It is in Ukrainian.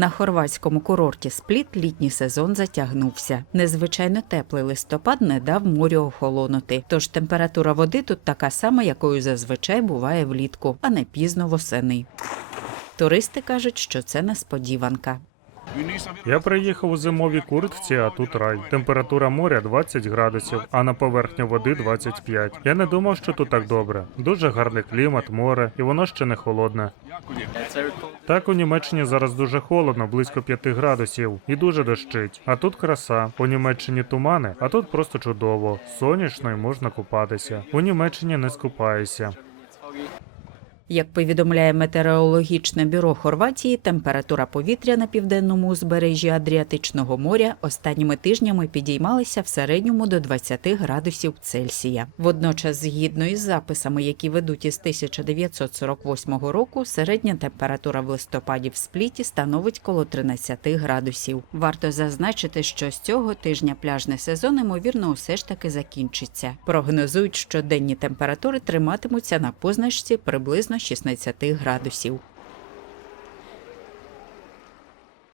На хорватському курорті Спліт літній сезон затягнувся. Незвичайно теплий листопад не дав морю охолонути, тож температура води тут така сама, якою зазвичай буває влітку, а не пізно восени. Туристи кажуть, що це несподіванка. Я приїхав у зимовій куртці, а тут рай. Температура моря 20 градусів, а на поверхні води 25. Я не думав, що тут так добре. Дуже гарний клімат, море, і воно ще не холодне. Так у Німеччині зараз дуже холодно, близько 5 градусів, і дуже дощить. А тут краса. У Німеччині тумани, а тут просто чудово. Сонячно і можна купатися. У Німеччині не скупаєшся. Як повідомляє метеорологічне бюро Хорватії, температура повітря на південному узбережжі Адріатичного моря останніми тижнями підіймалася в середньому до 20 градусів Цельсія. Водночас, згідно із записами, які ведуть із 1948 року, середня температура в листопаді в спліті становить коло 13 градусів. Варто зазначити, що з цього тижня пляжний сезон ймовірно усе ж таки закінчиться. Прогнозують, що денні температури триматимуться на позначці приблизно 16 градусів.